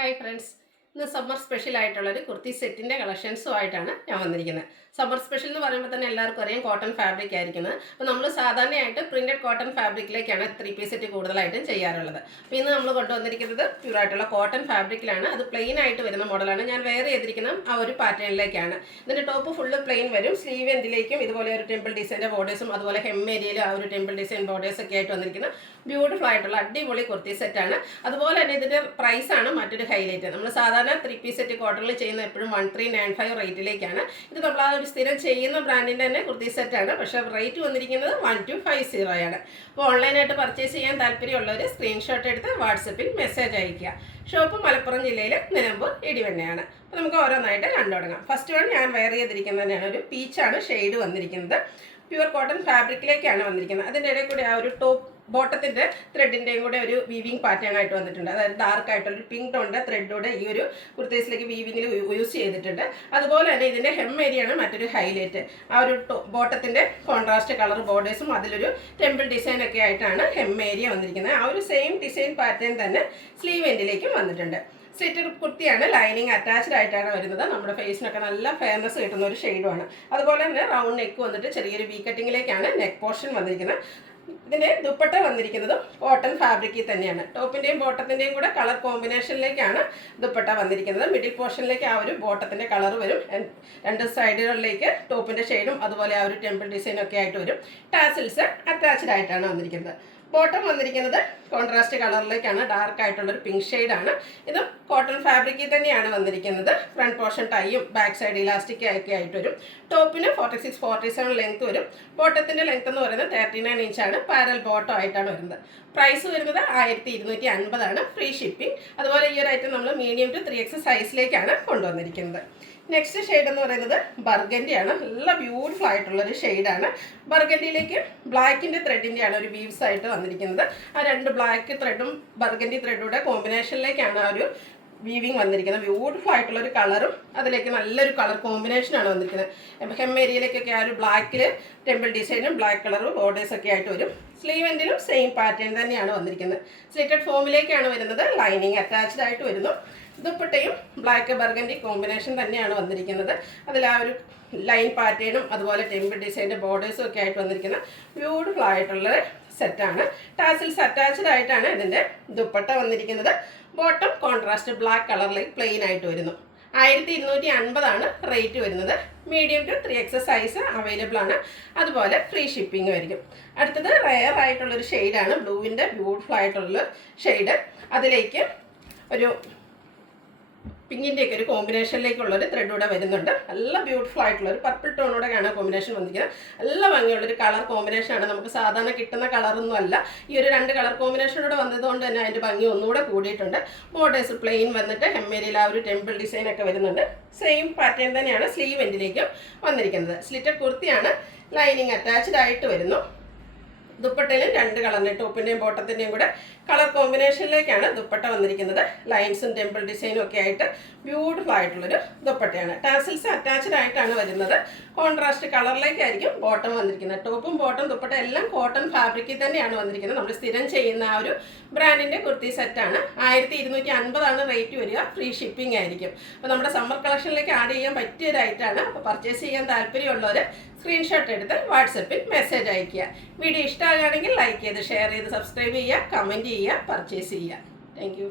Hi friends, ഇന്ന് summer special ആയിട്ടുള്ളൊരു കുർത്തി സെറ്റിൻ്റെ കളക്ഷൻസുമായിട്ടാണ് ഞാൻ വന്നിരിക്കുന്നത്. സമ്മർ സ്പെഷ്യൽ എന്ന് പറയുമ്പോൾ തന്നെ എല്ലാവർക്കും അറിയാം കോട്ടൺ ഫാബ്രിക് ആയിരിക്കുന്നത്. അപ്പോൾ നമ്മൾ സാധാരണയായിട്ട് പ്രിൻറ്റഡ് കോട്ടൺ ഫാബ്രിക്കിലേക്കാണ് 3 പീസ് സെറ്റ് കൂടുതലായിട്ടും ചെയ്യാറുള്ളത്. അപ്പോൾ ഇന്ന് നമ്മൾ കൊണ്ടുവന്നിരിക്കുന്നത് പ്യൂറായിട്ടുള്ള കോട്ടൺ ഫാബ്രിക്കിലാണ്. അത് പ്ലെയിൻ ആയിട്ട് വരുന്ന മോഡലാണ്. ഞാൻ വെയർ ചെയ്തിരിക്കുന്നത് ആ ഒരു പാറ്റേണിലേക്കാണ്. ഇതിൻ്റെ ടോപ്പ് ഫുള്ള് പ്ലെയിൻ വരും. സ്ലീവ് എൻഡിലേക്കും ഇതുപോലെ ഒരു ടെമ്പിൾ ഡിസൈൻ്റെ ബോർഡേഴ്സും അതുപോലെ ഹെം ഏരിയയിലും ആ ഒരു ടെമ്പിൾ ഡിസൈൻ ബോർഡേഴ്സൊക്കെ ആയിട്ട് വന്നിരിക്കുന്ന ബ്യൂട്ടിഫുൾ ആയിട്ടുള്ള അടിപൊളി കുർത്തി സെറ്റാണ്. അതുപോലെ തന്നെ ഇതിൻ്റെ പ്രൈസാണ് മറ്റൊരു ഹൈലൈറ്റ്. നമ്മൾ സാധാരണ 3 പീസ് സെറ്റ് കോട്ടണിൽ ചെയ്യുന്ന എപ്പോഴും 1395 റേറ്റിലേക്കാണ്. ഇത് നമ്മൾ ആ ഒരു സ്ഥിരം ചെയ്യുന്ന ബ്രാൻഡിൻ്റെ തന്നെ കുർത്തി സെറ്റാണ്. പക്ഷേ റേറ്റ് വന്നിരിക്കുന്നത് 1250 ആണ്. അപ്പോൾ ഓൺലൈനായിട്ട് പർച്ചേസ് ചെയ്യാൻ താല്പര്യമുള്ളവർ സ്ക്രീൻഷോട്ട് എടുത്ത് വാട്സപ്പിൽ മെസ്സേജ് അയയ്ക്കുക. ഷോപ്പ് മലപ്പുറം ജില്ലയിൽ നിലമ്പൂർ ഇടിവണ്ണയാണ്. അപ്പോൾ നമുക്ക് ഓരോന്നായിട്ട് കണ്ടു തുടങ്ങാം. ഫസ്റ്റ് വൺ ഞാൻ വെയർ ചെയ്തിരിക്കുന്നത് തന്നെയാണ്. ഒരു പീച്ചാണ് ഷെയ്ഡ് വന്നിരിക്കുന്നത്. പ്യുവർ കോട്ടൺ ഫാബ്രിക്കിലേക്കാണ് വന്നിരിക്കുന്നത്. അതിൻ്റെ ഇടയിൽ കൂടി ആ ഒരു ടോപ്പ് ബോട്ടത്തിൻ്റെ ത്രെഡിൻ്റെയും കൂടെ ഒരു വീവിങ് പാറ്റേൺ ആയിട്ട് വന്നിട്ടുണ്ട്. അതായത് ഡാർക്ക് ആയിട്ടുള്ള പിങ്ക് ടോണിൻ്റെ ത്രെഡോടെ ഈ ഒരു കുർത്തീസിലേക്ക് വീവിങ്ങിൽ യൂസ് ചെയ്തിട്ടുണ്ട്. അതുപോലെ തന്നെ ഇതിൻ്റെ ഹെം ഏരിയയാണ് മറ്റൊരു ഹൈലൈറ്റ്. ആ ഒരു ബോട്ടത്തിൻ്റെ കോൺട്രാസ്റ്റ് കളർ ബോർഡേഴ്സും അതിലൊരു ടെമ്പിൾ ഡിസൈൻ ഒക്കെ ആയിട്ടാണ് ഹെം ഏരിയ വന്നിരിക്കുന്നത്. ആ ഒരു സെയിം ഡിസൈൻ പാറ്റേൺ തന്നെ സ്ലീവ് എൻഡിലേക്കും വന്നിട്ടുണ്ട്. സ്ലിറ്റഡ് കുർത്തിയാണ്. ലൈനിങ് അറ്റാച്ച്ഡ് ആയിട്ടാണ് വരുന്നത്. നമ്മുടെ ഫേസിനൊക്കെ നല്ല ഫെയർനെസ് കിട്ടുന്ന ഒരു ഷെയ്ഡുമാണ്. അതുപോലെ തന്നെ റൗണ്ട് നെക്ക് വന്നിട്ട് ചെറിയൊരു വി കട്ടിങ്ങിലേക്കാണ് നെക്ക് പോർഷൻ വന്നിരിക്കുന്നത്. ഇതിൻ്റെ ദുപ്പട്ട വന്നിരിക്കുന്നത് കോട്ടൺ ഫാബ്രിക്കിൽ തന്നെയാണ്. ടോപ്പിൻ്റെയും ബോട്ടത്തിൻ്റെയും കൂടെ കളർ കോമ്പിനേഷനിലേക്കാണ് ദുപ്പട്ട വന്നിരിക്കുന്നത്. മിഡിൽ പോർഷനിലേക്ക് ആ ഒരു ബോട്ടത്തിൻ്റെ കളർ വരും. രണ്ട് സൈഡുകളിലേക്ക് ടോപ്പിൻ്റെ ഷെയ്ഡും അതുപോലെ ആ ഒരു ടെമ്പിൾ ഡിസൈനും ഒക്കെ ആയിട്ട് വരും. ടാസിൽസ് അറ്റാച്ച്ഡ് ആയിട്ടാണ് വന്നിരിക്കുന്നത്. ബോട്ടം വന്നിരിക്കുന്നത് കോൺട്രാസ്റ്റ് കളറിലേക്കാണ്. ഡാർക്ക് ആയിട്ടുള്ളൊരു പിങ്ക് ഷെയ്ഡാണ്. ഇതും കോട്ടൺ ഫാബ്രിക്കിൽ തന്നെയാണ് വന്നിരിക്കുന്നത്. ഫ്രണ്ട് പോർഷൻ ടൈയും ബാക്ക് സൈഡ് ഇലാസ്റ്റിക് ഒക്കെ ആയിട്ട് വരും. ടോപ്പിന് 46-47 ലെങ്ത് വരും. ബോട്ടത്തിൻ്റെ ലെങ്ത് എന്ന് പറയുന്നത് 39 ഇഞ്ചാണ്. പാരൽ ബോട്ടം ആയിട്ടാണ് വരുന്നത്. പ്രൈസ് വരുന്നത് 1250 ആണ്. Free shipping. അതുപോലെ ഈ ഒരു ഐറ്റം നമ്മൾ മീഡിയം ടു 3X സൈസിലേക്കാണ് കൊണ്ടുവന്നിരിക്കുന്നത്. നെക്സ്റ്റ് ഷെയ്ഡ് എന്ന് പറയുന്നത് ബർഗൻഡിയാണ്. നല്ല ബ്യൂട്ടിഫുൾ ആയിട്ടുള്ളൊരു ഷെയ്ഡാണ്. ബർഗൻഡിയിലേക്ക് ബ്ലാക്കിൻ്റെ ത്രെഡിൻ്റെയാണ് ഒരു വീവ്സ് ആയിട്ട് വന്നിരിക്കുന്നത്. ആ രണ്ട് ബ്ലാക്ക് ത്രെഡും ബർഗൻഡി ത്രെഡൂടെ കോമ്പിനേഷനിലേക്കാണ് ആ ഒരു വീവിങ് വന്നിരിക്കുന്നത്. ബ്യൂട്ടിഫുൾ ആയിട്ടുള്ളൊരു കളറും അതിലേക്ക് നല്ലൊരു കളർ കോമ്പിനേഷനാണ് വന്നിരിക്കുന്നത്. ഹെം ഏരിയയിലേക്കൊക്കെ ആ ഒരു ബ്ലാക്കിൽ ടെമ്പിൾ ഡിസൈനും ബ്ലാക്ക് കളറും ബോർഡേഴ്സൊക്കെ ആയിട്ട് വരും. സ്ലീവ് എൻഡിലും സെയിം പാറ്റേൺ തന്നെയാണ് വന്നിരിക്കുന്നത്. സ്ലിറ്റഡ് ഫോമിലേക്കാണ് വരുന്നത്. ലൈനിങ് അറ്റാച്ച്ഡ് ആയിട്ട് വരുന്നു. ദുപ്പട്ടയും ബ്ലാക്ക് ബർഗൻഡി കോമ്പിനേഷൻ തന്നെയാണ് വന്നിരിക്കുന്നത്. അതിൽ ആ ഒരു ലൈൻ പാറ്റേണും അതുപോലെ ടെമ്പിൾ ഡിസൈൻ്റെ ബോർഡേഴ്സും ഒക്കെ ആയിട്ട് വന്നിരിക്കുന്ന ബ്യൂട്ടിഫുൾ ആയിട്ടുള്ള സെറ്റാണ്. ടാസിൽസ് അറ്റാച്ച്ഡ് ആയിട്ടാണ് ഇതിൻ്റെ ദുപ്പട്ട വന്നിരിക്കുന്നത്. ബോട്ടം കോൺട്രാസ്റ്റ് ബ്ലാക്ക് കളറിലേക്ക് പ്ലെയിൻ ആയിട്ട് വരുന്നു. 1250 ആണ് റേറ്റ് വരുന്നത്. Medium to 3X size available ആണ്. അതുപോലെ ഫ്രീ ഷിപ്പിംഗ് ആയിരിക്കും. അടുത്തത് റെയർ ആയിട്ടുള്ളൊരു ഷെയ്ഡാണ്. ബ്ലൂവിൻ്റെ ബ്യൂട്ടിഫുൾ ആയിട്ടുള്ള ഷെയ്ഡ്. അതിലേക്ക് ഒരു പിങ്കിൻ്റെയൊക്കെ ഒരു കോമ്പിനേഷനിലേക്കുള്ളൊരു ത്രെഡ് കൂടെ വരുന്നുണ്ട്. നല്ല ബ്യൂട്ടിഫുൾ ആയിട്ടുള്ളൊരു പർപ്പിൾ ടോണോടെയാണ് കോമ്പിനേഷൻ വന്നിരിക്കുന്നത്. നല്ല ഭംഗിയുള്ളൊരു കളർ കോമ്പിനേഷനാണ്. നമുക്ക് സാധാരണ കിട്ടുന്ന കളറൊന്നും അല്ല. ഈ ഒരു രണ്ട് കളർ കോമ്പിനേഷനോടെ വന്നതുകൊണ്ട് തന്നെ അതിൻ്റെ ഭംഗി ഒന്നുകൂടെ കൂടിയിട്ടുണ്ട്. ബോർഡേഴ്സ് പ്ലെയിൻ വന്നിട്ട് ഹെമ്മേരിയിൽ ആ ഒരു ടെമ്പിൾ ഡിസൈനൊക്കെ വരുന്നുണ്ട്. സെയിം പാറ്റേൺ തന്നെയാണ് സ്ലീവ് എൻഡിലേക്കും വന്നിരിക്കുന്നത്. സ്ലിറ്റഡ് കുർത്തിയാണ്. ലൈനിങ് അറ്റാച്ച്ഡ് ആയിട്ട് വരുന്നു. ദുപ്പട്ടയിലും രണ്ട് കളറിൻ്റെ ടോപ്പിൻ്റെയും ബോട്ടത്തിൻ്റെയും കൂടെ കളർ കോമ്പിനേഷനിലേക്കാണ് ദുപ്പട്ട വന്നിരിക്കുന്നത്. ലൈൻസും ടെമ്പിൾ ഡിസൈനും ഒക്കെ ആയിട്ട് ബ്യൂട്ടിഫുൾ ആയിട്ടുള്ളൊരു ദുപ്പട്ടയാണ്. ടാസിൽസ് അറ്റാച്ച്ഡ് ആയിട്ടാണ് വരുന്നത്. കോൺട്രാസ്റ്റ് കളറിലേക്കായിരിക്കും ബോട്ടം വന്നിരിക്കുന്നത്. ടോപ്പും ബോട്ടം ദുപ്പട്ട എല്ലാം കോട്ടൺ ഫാബ്രിക്കിൽ തന്നെയാണ് വന്നിരിക്കുന്നത്. നമ്മൾ സ്ഥിരം ചെയ്യുന്ന ആ ഒരു ബ്രാൻഡിൻ്റെ കുർത്തി സെറ്റാണ്. 1250 ആണ് റേറ്റ് വരിക. ഫ്രീ ഷിപ്പിംഗ് ആയിരിക്കും. അപ്പോൾ നമ്മുടെ സമ്മർ കളക്ഷനിലേക്ക് ആഡ് ചെയ്യാൻ പറ്റിയ ഒരു ഐറ്റമാണ്. അപ്പോൾ പർച്ചേസ് ചെയ്യാൻ താല്പര്യമുള്ളവർ സ്ക്രീൻഷോട്ട് എടുത്ത് വാട്സപ്പിൽ മെസ്സേജ് അയയ്ക്കുക. വീഡിയോ ഇഷ്ടമാകുകയാണെങ്കിൽ ലൈക്ക് ചെയ്ത് ഷെയർ ചെയ്ത് സബ്സ്ക്രൈബ് ചെയ്യുക, കമൻറ്റ് ചെയ്യുക, പർച്ചേസ് ചെയ്യുക. Thank you.